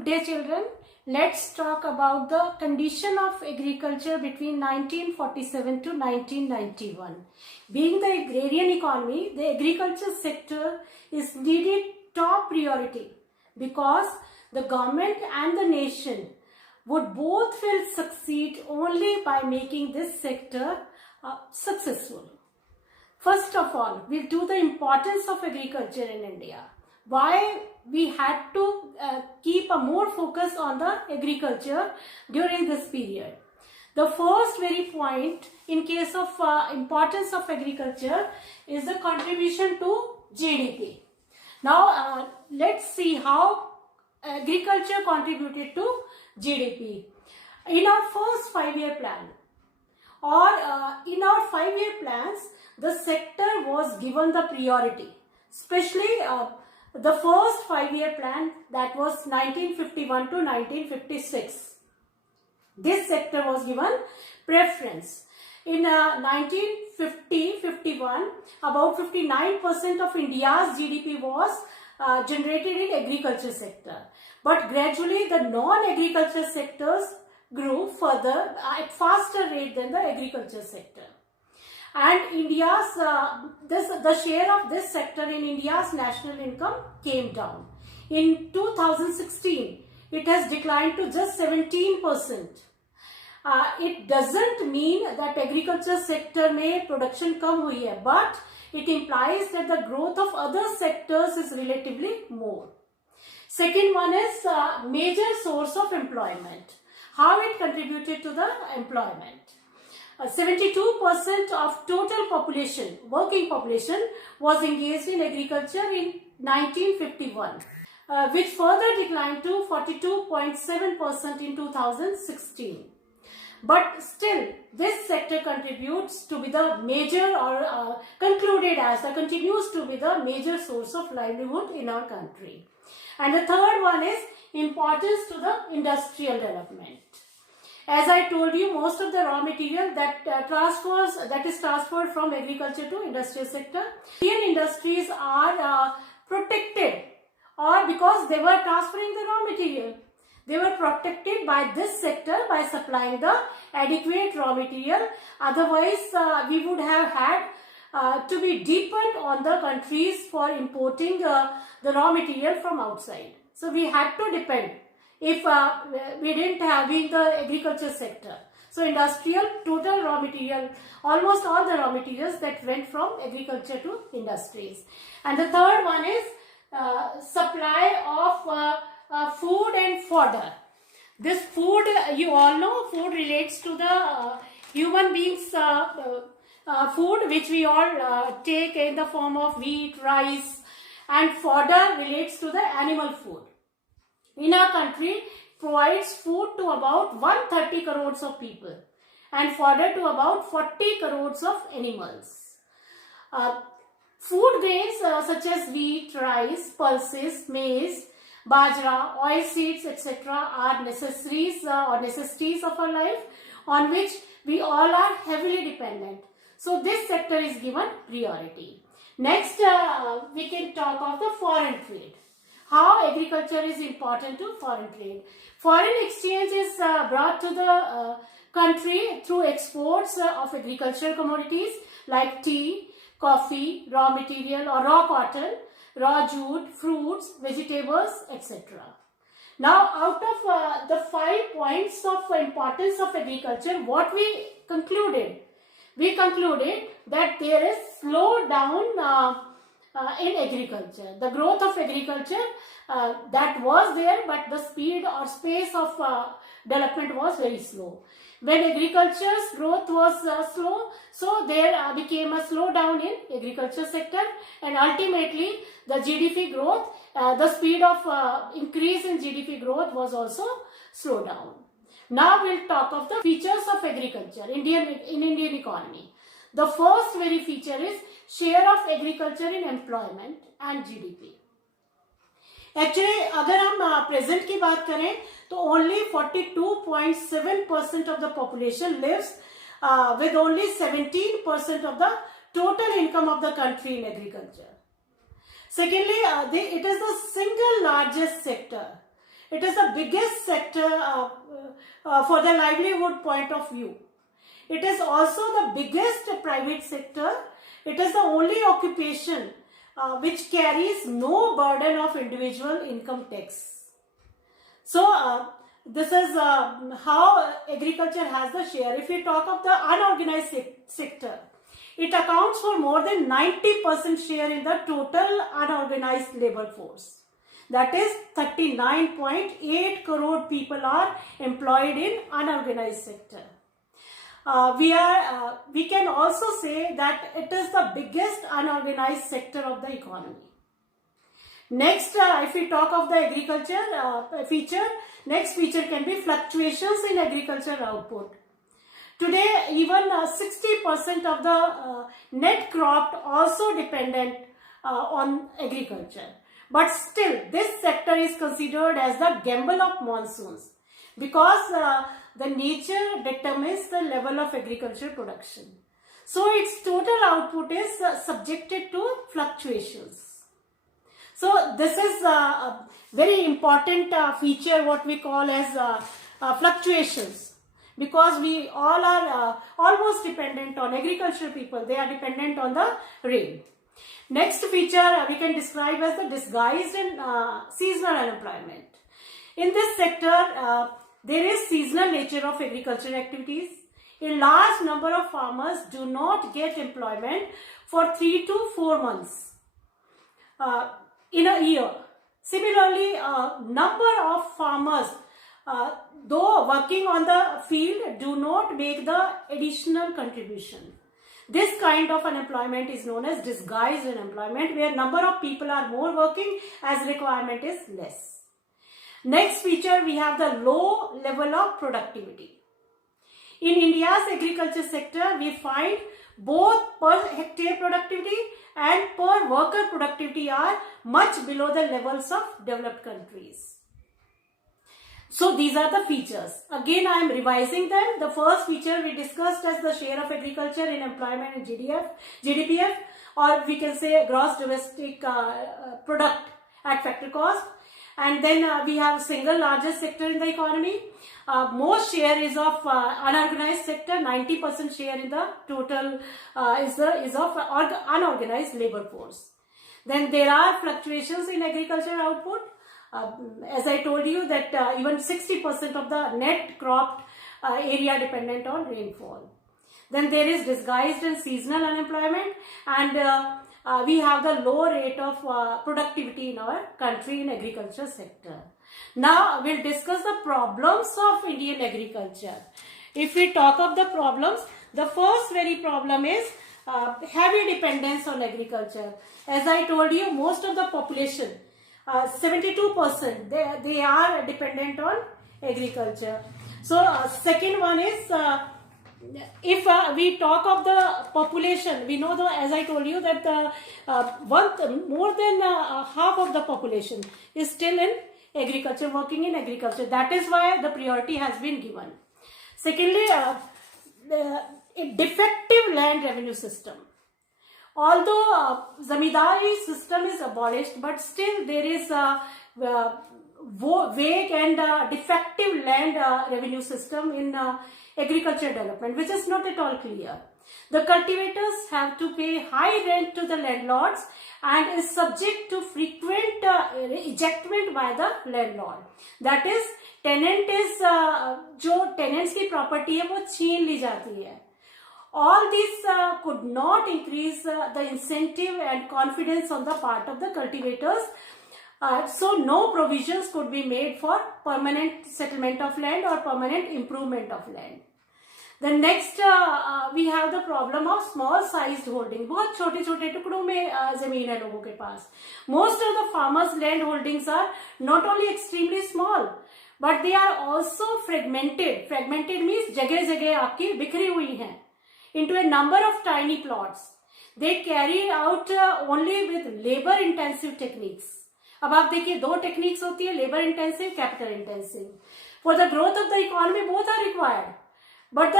Good day, children. Let's talk about the condition of agriculture between 1947 to 1991. Being the agrarian economy, the agriculture sector is needed top priority because the government and the nation would both will succeed only by making this sector successful. First of all, we'll do the importance of agriculture in India. Why we had to keep a more focus on the agriculture during this period. The first very point in case of importance of agriculture is the contribution to GDP. Now let's see how agriculture contributed to GDP. In our first 5-year plan or in our 5-year plans, the sector was given the priority, especially the first 5-year plan, that was 1951 to 1956. This sector was given preference. In 1950-51, about 59% of India's GDP was generated in agriculture sector. But gradually the non-agriculture sectors grew further at faster rate than the agriculture sector. And India's the share of this sector in India's national income came down. In 2016, it has declined to just 17%. It doesn't mean that agriculture sector में production कम हुई है, but it implies that the growth of other sectors is relatively more. Second one is major source of employment. How it contributed to the employment. 72% of total population, working population, was engaged in agriculture in 1951, which further declined to 42.7% in 2016. But still, this sector contributes to be the major or continues to be the major source of livelihood in our country. And the third one is importance to the industrial development. As I told you, most of the raw material that is transferred from agriculture to industrial sector, Indian industries are protected, or because they were transferring the raw material, they were protected by this sector by supplying the adequate raw material. Otherwise, we would have had to be dependent on the countries for importing the raw material from outside. So we had to depend if we didn't have in the agriculture sector. So industrial, total raw material, almost all the raw materials that went from agriculture to industries. And the third one is supply of food and fodder. This food, you all know, food relates to the human beings food which we all take in the form of wheat, rice, and fodder relates to the animal food. In our country, provides food to about 130 crores of people and fodder to about 40 crores of animals. Food grains such as wheat, rice, pulses, maize, bajra, oil seeds, etc. are necessities of our life on which we all are heavily dependent. So this sector is given priority. Next, we can talk of the foreign trade. How agriculture is important to foreign trade. Foreign exchange is brought to the country through exports of agricultural commodities like tea, coffee, raw material or raw cotton, raw jute, fruits, vegetables, etc. Now, out of the 5 points of importance of agriculture, what we concluded? We concluded that there is slowdown in agriculture. The growth of agriculture that was there, but the speed or space of development was very slow. When agriculture's growth was slow, so there became a slowdown in agriculture sector, and ultimately the GDP growth, the speed of increase in GDP growth was also slowed down. Now we'll talk of the features of agriculture in Indian economy. The first very feature is share of agriculture in employment and GDP. Actually, अगर हम present की बात करें तो only 42.7% of the population lives with only 17% of the total income of the country in agriculture. Secondly, it is the single largest sector It is the biggest sector for the livelihood point of view. It is also the biggest private sector. It is the only occupation which carries no burden of individual income tax. So this is how agriculture has the share. If we talk of the unorganized sector, it accounts for more than 90% share in the total unorganized labor force. That is 39.8 crore people are employed in unorganized sector. We can also say that it is the biggest unorganized sector of the economy. Next, if we talk of the agriculture feature, next feature can be fluctuations in agriculture output. Today, even 60% of the net crop also dependent on agriculture. But still, this sector is considered as the gamble of monsoons because the nature determines the level of agricultural production. So its total output is subjected to fluctuations. So this is a very important feature, what we call as fluctuations, because we all are almost dependent on agricultural people. They are dependent on the rain. Next feature we can describe as the disguised and seasonal unemployment. In this sector, there is seasonal nature of agricultural activities. A large number of farmers do not get employment for 3 to 4 months in a year. Similarly, a number of farmers, though working on the field, do not make the additional contribution. This kind of unemployment is known as disguised unemployment, where number of people are more working as requirement is less. Next feature, we have the low level of productivity. In India's agriculture sector, we find both per hectare productivity and per worker productivity are much below the levels of developed countries. So these are the features. Again, I am revising them. The first feature we discussed as the share of agriculture in employment and GDPF, or we can say gross domestic product at factor cost. And then we have single largest sector in the economy. Most share is of unorganized sector. 90% share in the total is of unorganized labor force. Then there are fluctuations in agricultural output. As I told you that even 60% of the net cropped area dependent on rainfall. Then there is disguised and seasonal unemployment, and we have the low rate of productivity in our country in agriculture sector. Now we'll discuss the problems of Indian agriculture. If we talk of the problems, the first very problem is heavy dependence on agriculture. As I told you, most of the population, 72%, they are dependent on agriculture. So second one is if we talk of the population, we know, as I told you, that more than half of the population is still in agriculture, working in agriculture. That is why the priority has been given. Secondly, a defective land revenue system. Although zamindari system is abolished, but still there is a vague and defective land revenue system in agriculture development, which is not at all clear. The cultivators have to pay high rent to the landlords and is subject to frequent ejectment by the landlord. That is, tenant is जो tenants की property है वो छीन ली जाती है. All these could not increase the incentive and confidence on the part of the cultivators. So no provisions could be made for permanent settlement of land or permanent improvement of land. The next we have the problem of small sized holding. बहुत छोटे छोटे टुकड़ों में जमीन है लोगों के पास. Most of the farmers' land holdings are not only extremely small, but they are also fragmented. Fragmented means जगह जगह आपकी बिखरी हुई हैं into a number of tiny plots. They carry out only with labor intensive techniques. अब आप देखिए दो टेक्निक्स होती है, labour intensive, capital intensive. For the growth of the economy both are required, but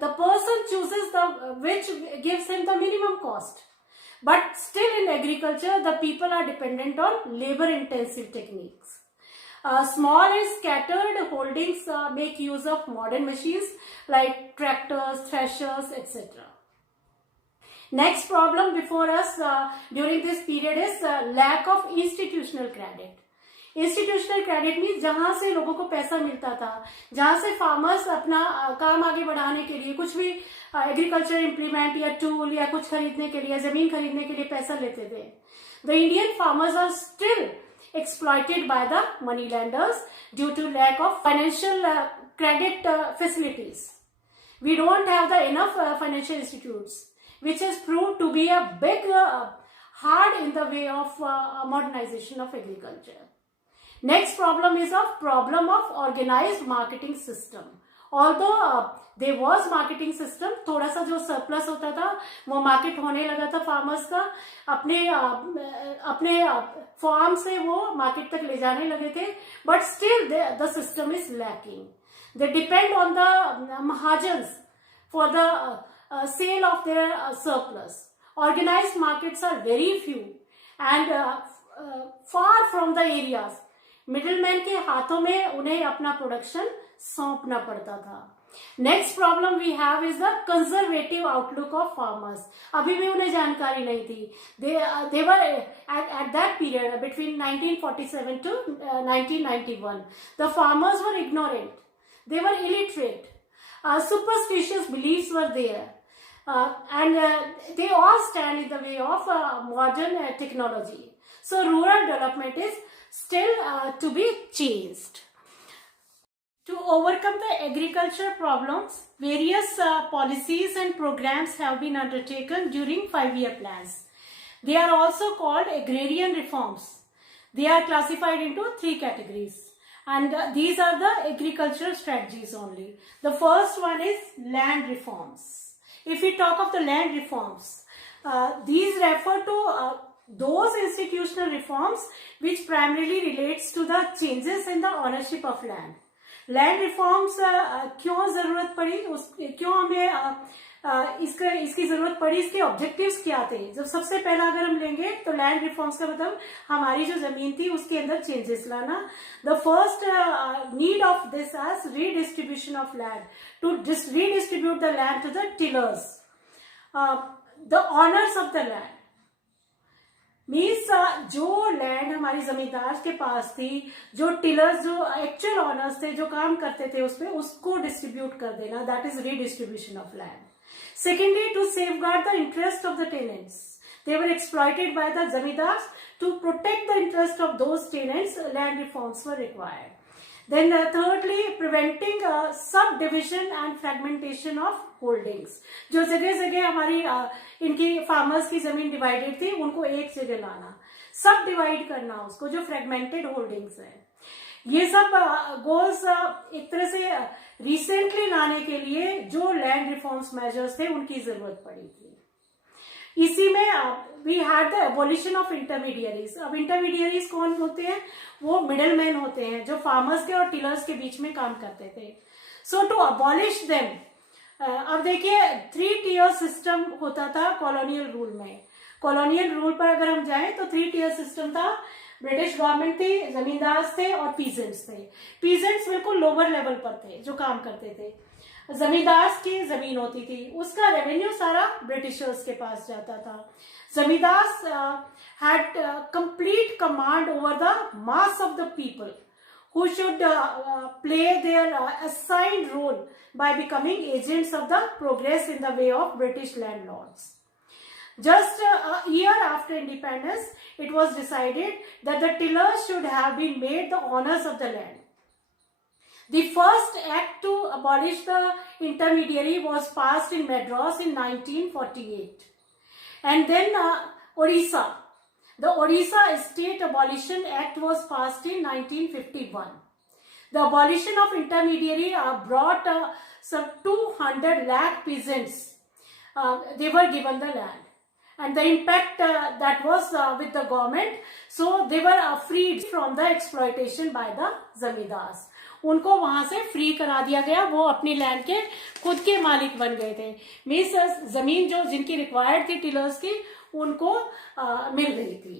the person chooses the which gives him the minimum cost. But still in agriculture, the people are dependent on labor intensive techniques. Small and scattered holdings make use of modern machines like tractors, threshers, etc. Next problem before us during this period is lack of institutional credit. Institutional credit mean जहां से लोगों को पैसा मिलता था, जहां से farmers अपना काम आगे बढ़ाने के लिए कुछ भी एग्रीकल्चर इम्प्लीमेंट या टूल या कुछ खरीदने के लिए, जमीन खरीदने के लिए पैसा लेते थे. The Indian farmers are still exploited by the money lenders due to lack of financial credit facilities. We don't have the enough financial institutes, which has proved to be a big hard in the way of modernization of agriculture. Next problem is a problem of organized marketing system. Although there was marketing system, थोड़ा सा जो surplus होता था वो market होने लगा था farmers का, अपने farm से वो market तक ले जाने लगे थे, but still the system is lacking. They depend on the mahajans for the sale of their surplus. Organized markets are very few and far from the areas. Middlemen के हाथों में उन्हें अपना प्रोडक्शन सौंपना पड़ता था. Next problem we have is the conservative outlook of farmers. अभी भी उन्हें जानकारी नहीं थी. They were at that period between 1947 to 1991 the farmers were ignorant, they were illiterate, superstitious beliefs were there, and they all stand in the way of modern technology. So rural development is still to be changed. To overcome the agriculture problems, various policies and programs have been undertaken during 5-year plans. They are also called agrarian reforms. They are classified into 3 categories, and these are the agricultural strategies only. The first one is land reforms. If we talk of the land reforms, these refer to those institutional reforms which primarily relates to the changes in the ownership of land. Land reforms क्यों जरूरत पड़ी, क्यों हमें इसकी जरूरत पड़ी, इसके objectives क्या थे. जब सबसे पहला अगर हम लेंगे तो लैंड रिफॉर्म्स का मतलब हमारी जो जमीन थी उसके अंदर चेंजेस लाना. The first need of this as redistribution of land, to redistribute the land to the tillers, the owners of the land. Means जो लैंड हमारी जमींदार के पास थी, जो टिलर्स, जो एक्चुअल ऑनर्स थे, जो काम करते थे उसमें, उसको डिस्ट्रीब्यूट कर देना. That is redistribution of land. Secondly, to safeguard the interest of the tenants. They were exploited by the zamindars. To protect the interest of those tenants, land reforms were required. Then thirdly, preventing subdivision and fragmentation of holdings. जो जगह जगह हमारी इनकी farmers की जमीन divided थी उनको एक जगह लाना, सब डिवाइड करना उसको, जो फ्रेगमेंटेड होल्डिंग्स है. ये सब गोल्स एक तरह से रिसेंटली लाने के लिए जो लैंड रिफॉर्म्स मेजर्स थे उनकी जरूरत पड़ी थी. इसी में we had the abolition of intermediaries. अब इंटरमीडियरीज कौन होते हैं? वो मिडल मैन होते हैं जो फार्मर्स के और टिलर्स के बीच में काम करते थे. सो टू अबॉलिश देम, अब देखिए 3 tier सिस्टम होता था कॉलोनियल रूल में. कॉलोनियल रूल पर अगर हम जाएं तो 3 tier सिस्टम था. ब्रिटिश गवर्नमेंट थी, जमींदार थे और पीजेंट्स थे. पीजेंट्स बिल्कुल लोअर लेवल पर थे जो काम करते थे. जमींदार की जमीन होती थी, उसका रेवेन्यू सारा ब्रिटिशर्स के पास जाता था. जमींदार had complete command over the mass of the people who should play their assigned role by becoming agents of the progress in the way of British landlords. Just a year after independence, it was decided that the tillers should have been made the owners of the land. The first act to abolish the intermediary was passed in Madras in 1948. And then Odisha. The Odisha State Abolition Act was passed in 1951. The abolition of intermediary brought some 200 lakh peasants. They were given the land. And the impact that was with the government, so they were freed from the exploitation by the zamindars. उनको वहां से free करा दिया गया, वो अपनी land के खुद के मालिक बन गए थे. मीन्स जमीन जो जिनकी रिक्वायर्ड थी टिलर्स की, उनको मिल रही थी.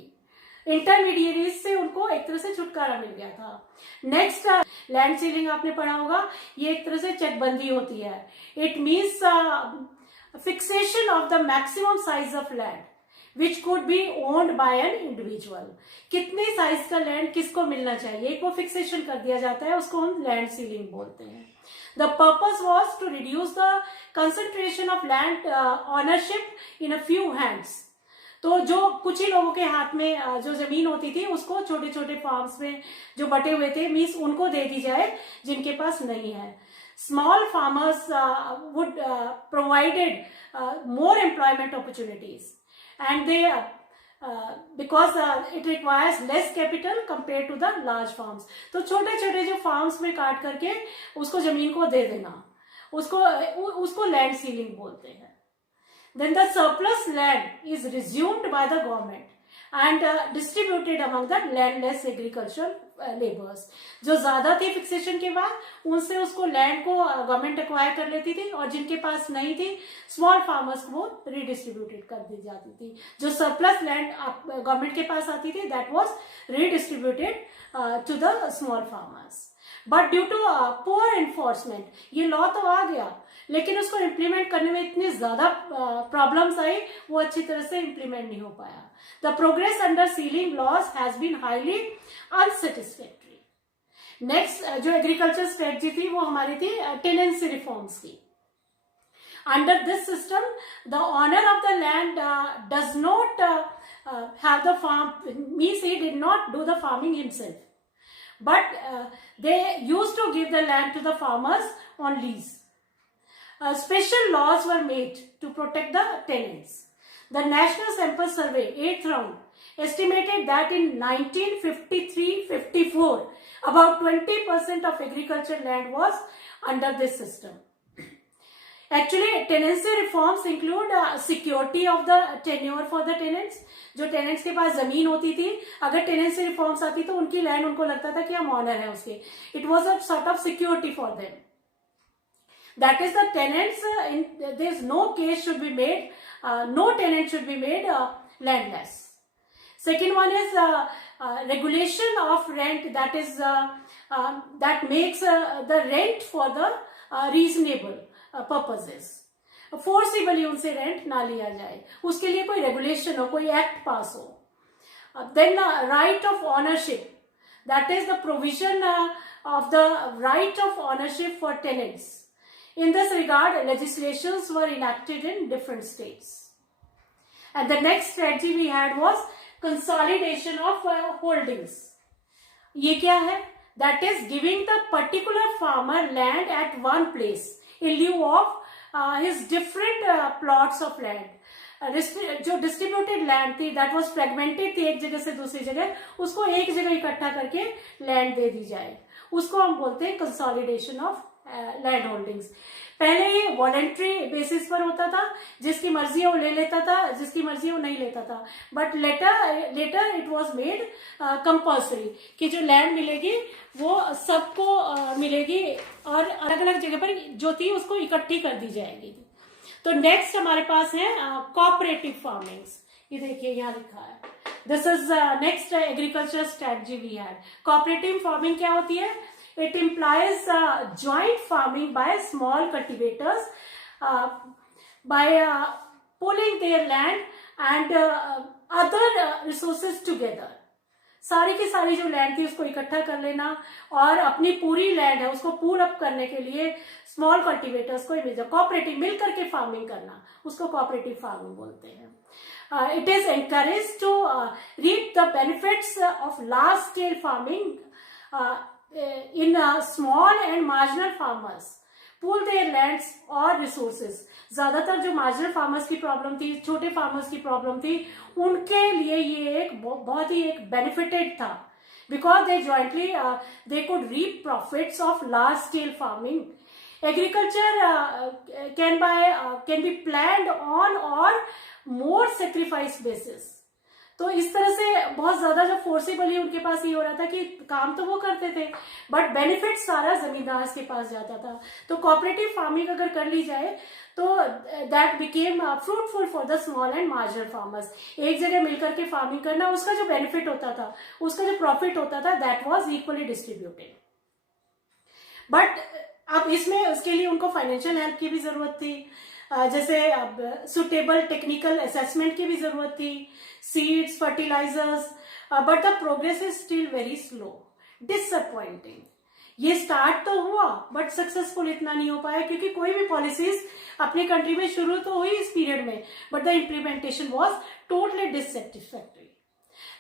इंटरमीडिएरीज से उनको एक तरह से छुटकारा मिल गया था। नेक्स्ट लैंड सीलिंग आपने पढ़ा होगा, ये एक तरह से चकबंदी होती है। It means fixation of the maximum size of land which could be owned by an individual. कितने साइज का लैंड किसको मिलना चाहिए, वो फिक्सेशन कर दिया जाता है, उसको हम लैंड सीलिंग बोलते हैं। The purpose was to reduce the concentration of land ownership in a few hands. तो जो कुछ ही लोगों के हाथ में जो जमीन होती थी उसको छोटे छोटे फार्म्स में जो बटे हुए थे मीन्स उनको दे दी जाए जिनके पास नहीं है। Small farmers would provided more employment opportunities and they because it requires less capital compared to the large farms। तो छोटे छोटे जो फार्म्स में काट करके उसको जमीन को दे देना, उसको लैंड सीलिंग बोलते हैं। Then the surplus land is resumed by the government and distributed among the landless agricultural labours. जो ज्यादा थे फिक्सेशन के बाद उनसे उसको लैंड को गवर्नमेंट एक्वायर कर लेती थी और जिनके पास नहीं थी स्मॉल फार्मर्स को वो रीडिस्ट्रीब्यूटेड कर दी जाती थी। जो सरप्लस लैंड गवर्नमेंट के पास आती थी that was redistributed to the small farmers. But due to poor enforcement, ये लॉ तो आ गया लेकिन उसको इम्प्लीमेंट करने में इतनी ज्यादा प्रॉब्लम्स आई, वो अच्छी तरह से इम्प्लीमेंट नहीं हो पाया। The progress under ceiling laws has been highly unsatisfactory. Next जो एग्रीकल्चर स्ट्रेटजी थी वो हमारी थी टेनेंसी रिफॉर्म्स की। Under this system the owner of the land does not have the farm, means he did not do the farming himself, but they used to give the land to the farmers on lease. Special laws were made to protect the tenants. The National Sample Survey 8th round estimated that in 1953-54 about 20% of agriculture land was under this system. Actually tenancy reforms include security of the tenure for the tenants। जो tenants के पास जमीन होती थी, अगर tenancy reforms आती तो उनकी land उनको लगता था कि हम ऑनर है उसके। It was a sort of security for them. That is the tenants, there is no case should be made, no tenant should be made landless. Second one is regulation of rent, that is that makes the rent for the reasonable purposes. Forcibly उनसे rent ना लिया जाए, उसके लिए कोई regulation हो, कोई act pass हो। Then right of ownership, that is the provision of the right of ownership for tenants. In this regard legislations were enacted in different states. And the next strategy we had was consolidation of holdings. ये क्या है? That is giving the particular farmer land at one place in lieu of his different plots of land. जो distributed land थी that was fragmented थी एक जगह से दूसरी जगह, उसको एक जगह इकट्ठा करके लैंड दे दी जाए, उसको हम बोलते हैं कंसोलिडेशन ऑफ लैंड होल्डिंग्स। पहले ये वॉलेंट्री बेसिस पर होता था, जिसकी मर्जी वो ले लेता था, जिसकी मर्जी वो नहीं लेता था। But later it was made compulsory कि जो लैंड मिलेगी वो सबको मिलेगी और अलग अलग जगह पर जो थी उसको इकट्ठी कर दी जाएगी। तो नेक्स्ट हमारे पास है कोऑपरेटिव फार्मिंग्स। ये देखिए यहाँ लिखा है, this is next agriculture strategy we had. Cooperative farming क्या होती है? It implies joint farming by small cultivators by pulling their land and other resources together। सारी की सारी जो लैंड थी उसको इकट्ठा कर लेना और अपनी पूरी लैंड है उसको पूल अप करने के लिए स्मॉल कल्टिवेटर्स को कोऑपरेटिव मिलकर के फार्मिंग करना, उसको कोऑपरेटिव फार्मिंग बोलते हैं। It is encourage to reap the benefits of large scale farming in small and marginal farmers pool their lands or resources। ज्यादातर जो मार्जिनल फार्मर्स की प्रॉब्लम थी, छोटे फार्मर्स की प्रॉब्लम थी, उनके लिए ये एक बहुत ही एक बेनिफिटेड था because they jointly they could reap profits of large scale farming. Agriculture can be planned on और मोर सेक्रीफाइस बेसिस। तो इस तरह से बहुत ज्यादा जो फोर्सेबली उनके पास ये हो रहा था कि काम तो वो करते थे बट बेनिफिट सारा जमींदार के पास जाता था। तो कोऑपरेटिव फार्मिंग अगर कर ली जाए तो that became fruitful for the small and marginal farmers. एक जगह मिलकर के फार्मिंग करना, उसका जो बेनिफिट होता था, उसका जो प्रॉफिट होता था, that was equally distributed. But अब इसमें उसके लिए उनको फाइनेंशियल हेल्प की भी जरूरत थी, जैसे अब सुटेबल टेक्निकल असेसमेंट की भी जरूरत थी, seeds, fertilizers, but the progress is still very slow, disappointing. ये स्टार्ट तो हुआ बट सक्सेसफुल इतना नहीं हो पाया, क्योंकि कोई भी पॉलिसीज अपनी कंट्री में शुरू तो हुई इस पीरियड में but the implementation was totally dissatisfactory.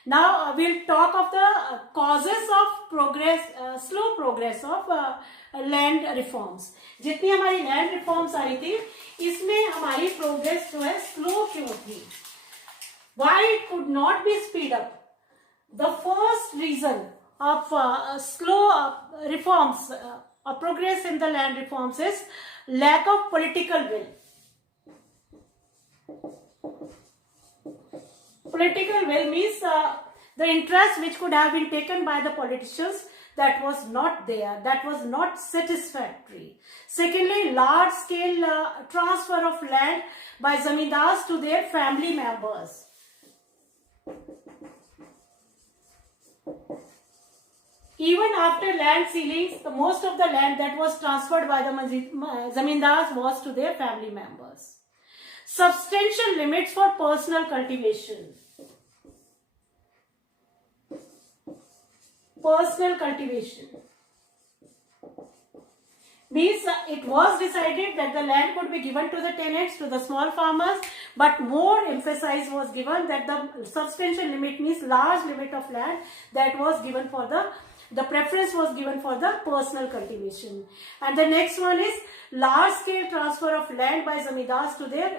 Now we'll talk of the causes of progress, slow progress of land reforms. जितनी हमारी land reforms आई थी, इसमें हमारी progress जो है slow क्यों थी? Why it could not be speed up? The first reason of slow reforms, progress in the land reforms is lack of political will. Political will means the interest which could have been taken by the politicians, that was not there, that was not satisfactory. Secondly, large scale transfer of land by zamindars to their family members. Even after land ceilings, the most of the land that was transferred by the zamindars was to their family members. Substantial limits for personal cultivation. Personal cultivation means it was decided that the land could be given to the tenants, to the small farmers, but more emphasis was given that the substantial limit means large limit of land that was given for the preference was given for the personal cultivation. And the next one is large scale transfer of land by zamindars to their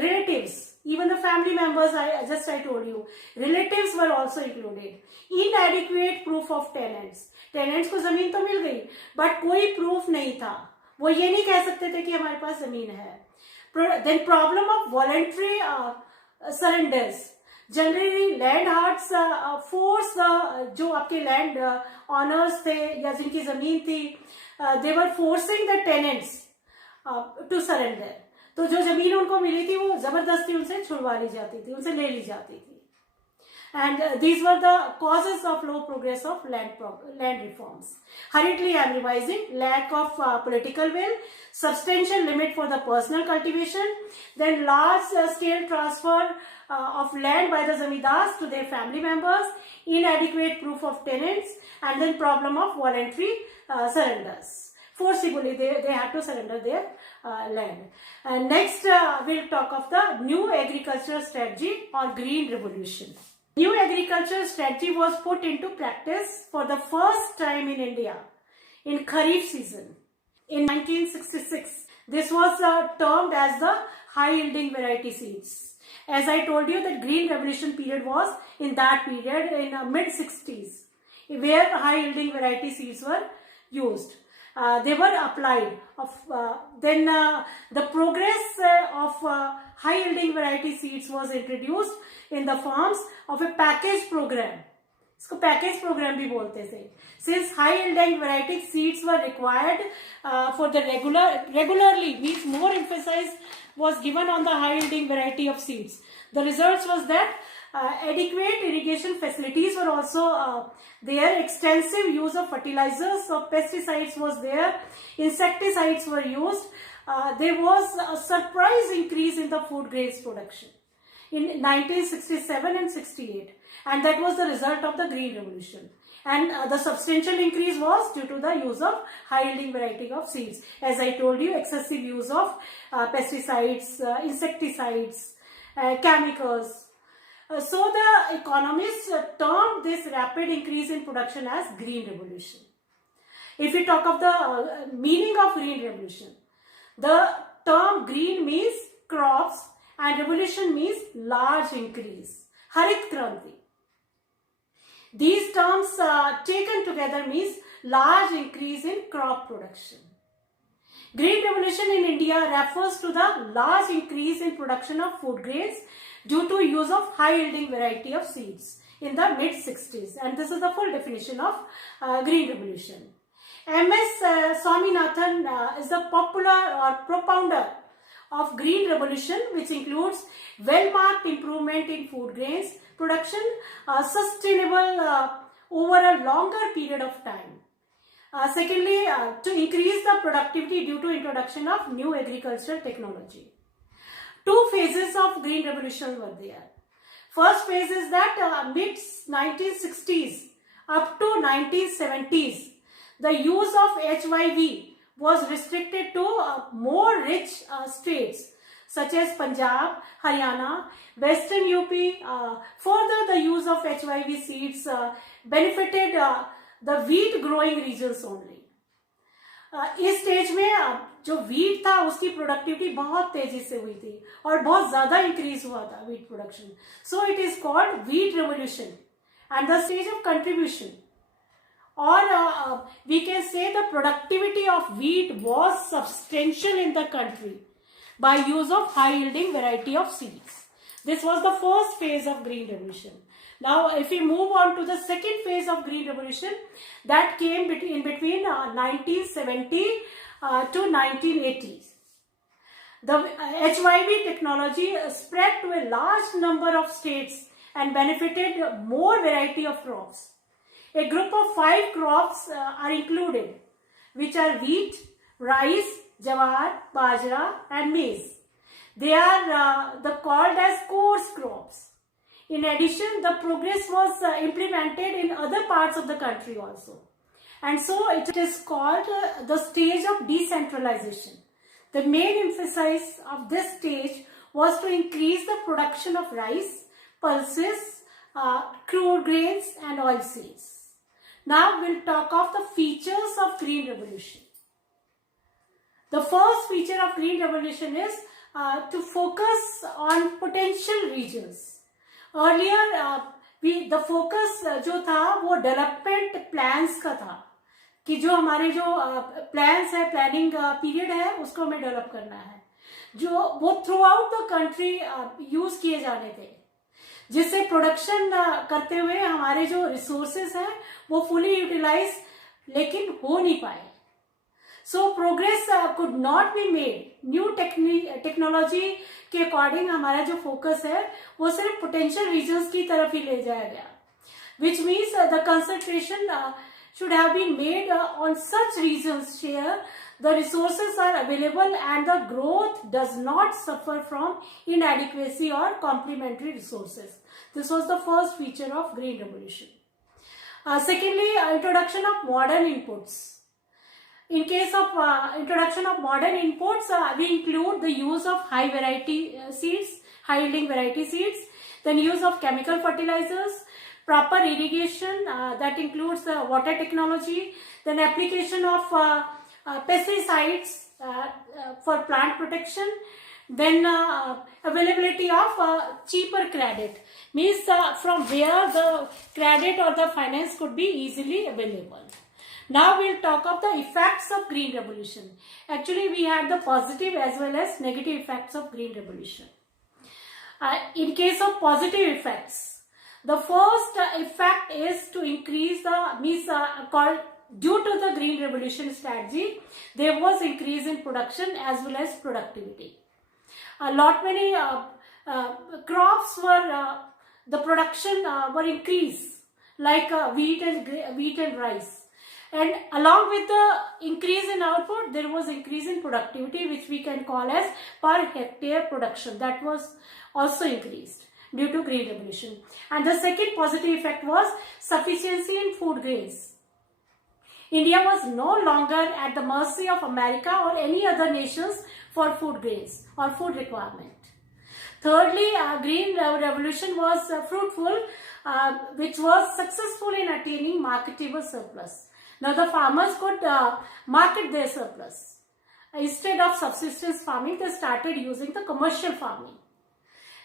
relatives. Even the family members, I told you, relatives were also included. Inadequate proof of tenants. Tenants को जमीन तो मिल गई but कोई proof नहीं था, वो ये नहीं कह सकते थे कि हमारे पास जमीन है। Then problem of voluntary surrenders. Generally land hearts force जो आपके land owners थे या जिनकी जमीन थी, they were forcing the tenants to surrender. तो जो जमीन उनको मिली थी वो जबरदस्ती उनसे छुड़वा ली जाती थी, उनसे ले ली जाती थी। And these were the causes of low progress of land reforms. Hurriedly I am revising: lack of political will, substantial limit for the personal cultivation, then large scale transfer of land by the zamindars to their family members, inadequate proof of tenants, and then problem of voluntary surrenders. Forcibly they had to surrender their land. And next we'll talk of the new agricultural strategy or green revolution. New agricultural strategy was put into practice for the first time in India in Kharif season in 1966. This was termed as the high yielding variety seeds. As I told you, that green revolution period was in that period in mid 60s, where high yielding variety seeds were used. They were applied. Then the progress of high yielding variety seeds was introduced in the forms of a package program. इसको package programme भी बोलते थे. Since high yielding variety seeds were required for the regularly means more emphasis was given on the high yielding variety of seeds. The results was that adequate irrigation facilities were also there. Extensive use of fertilizers, of pesticides was there. Insecticides were used. There was a surprise increase in the food grains production in 1967 and 68, and that was the result of the green revolution. And the substantial increase was due to the use of high yielding variety of seeds. As I told you, excessive use of pesticides, insecticides, chemicals. So the economists termed this rapid increase in production as green revolution. If we talk of the meaning of green revolution, the term green means crops and revolution means large increase. Harit Kranti. These terms taken together means large increase in crop production. Green revolution in India refers to the large increase in production of food grains due to use of high yielding variety of seeds in the mid 60s, and this is the full definition of green revolution. M.S. Swaminathan is the popular or propounder of green revolution, which includes well-marked improvement in food grains production, sustainable over a longer period of time. Secondly, to increase the productivity due to introduction of new agricultural technology. Two phases of green revolution were there. First phase is that mid 1960s up to 1970s, the use of HYV was restricted to more rich states such as Punjab, Haryana, Western UP. Further, the use of HYV seeds benefited the wheat growing regions only. इस stage में जो wheat था उसकी productivity बहुत तेजी से हुई थी और बहुत ज्यादा इंक्रीज हुआ था wheat production. So it is called wheat revolution and the stage of contribution, or we can say the productivity of wheat was substantial in the country by use of high yielding variety of seeds. This was the first phase of green revolution. Now if we move on to the second phase of green revolution, that came in between 1970 to 1980s. The HYV technology spread to a large number of states and benefited more variety of crops. A group of 5 crops are included, which are wheat, rice, jawar, bajra and maize. They are called as coarse crops. In addition, the progress was implemented in other parts of the country also. And so it is called the stage of decentralization. The main emphasis of this stage was to increase the production of rice, pulses, crude grains and oilseeds. Now we'll talk of the features of green revolution. The first feature of green revolution is to focus on potential regions. Earlier the focus जो था वो development plans का था कि जो हमारे जो plans है, planning period है, उसको हमें develop करना है, जो वो throughout the country use किए जाने थे, जिससे प्रोडक्शन करते हुए हमारे जो रिसोर्सेस हैं वो फुली यूटिलाइज लेकिन हो नहीं पाए. So progress could not be made. New technology के अकॉर्डिंग हमारा जो फोकस है वो सिर्फ पोटेंशियल रीजन्स की तरफ ही ले जाया गया, which means the concentration should have been made on such regions where the resources are available and the growth does not suffer from inadequacy or complementary resources. This was the first feature of green revolution. Secondly, introduction of modern inputs. In case of introduction of modern inputs, we include the use of high variety seeds, high yielding variety seeds, then use of chemical fertilizers, proper irrigation, that includes the water technology, then application of pesticides for plant protection, then availability of cheaper credit, means from where the credit or the finance could be easily available. Now we'll talk of the effects of green revolution. Actually we had the positive as well as negative effects of green revolution. In case of positive effects, the first effect is to increase the due to the green revolution strategy, there was increase in production as well as productivity. A lot many crops were the production were increased, like wheat and rice. And along with the increase in output, there was increase in productivity, which we can call as per hectare production. That was also increased due to green revolution. And the second positive effect was sufficiency in food grains. India was no longer at the mercy of America or any other nations for food grains or food requirement. Thirdly, green revolution was fruitful, which was successful in attaining marketable surplus. Now the farmers could market their surplus. Instead of subsistence farming, they started using the commercial farming.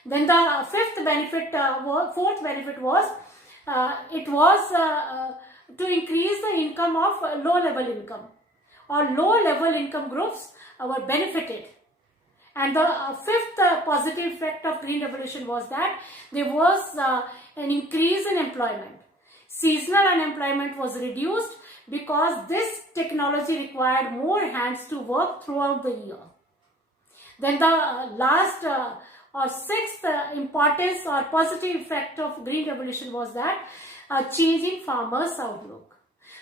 Then the fourth benefit was to increase the income of low level income, or low level income groups were benefited, And the fifth positive effect of Green Revolution was that there was an increase in employment. Seasonal unemployment was reduced because this technology required more hands to work throughout the year. Then the last or sixth importance or positive effect of Green Revolution was that changing farmers' outlook.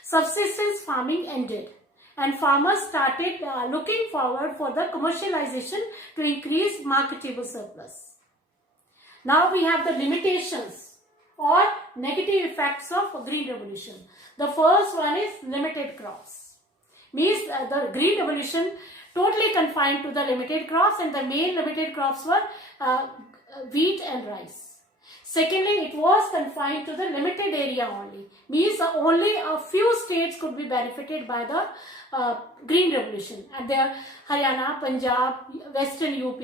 Subsistence farming ended and farmers started looking forward for the commercialization to increase marketable surplus. Now we have the limitations or negative effects of Green Revolution. The first one is limited crops. Means the Green Revolution totally confined to the limited crops, and the main limited crops were wheat and rice. Secondly, it was confined to the limited area only. Means only a few states could be benefited by the Green Revolution, and they are Haryana, Punjab, Western UP.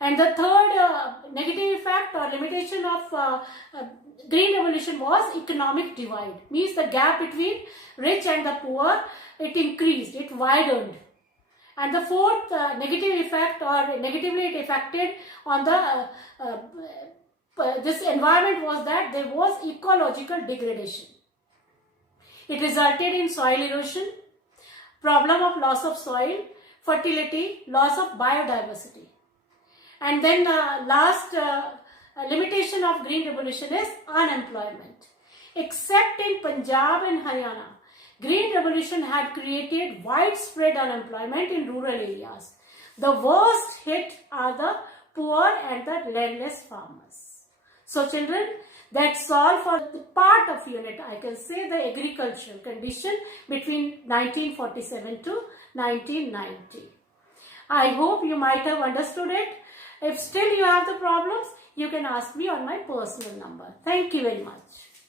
And the third negative effect or limitation of Green Revolution was economic divide. Means the gap between rich and the poor, it increased, it widened. And the fourth negative effect or negatively it affected on the this environment was that there was ecological degradation. It resulted in soil erosion, problem of loss of soil, fertility, loss of biodiversity. And then last limitation of Green Revolution is unemployment. Except in Punjab and Haryana, Green Revolution had created widespread unemployment in rural areas. The worst hit are the poor and the landless farmers. So children, that's all for the part of unit, I can say, the agricultural condition between 1947 to 1990. I hope you might have understood it. If still you have the problems, you can ask me on my personal number. Thank you very much.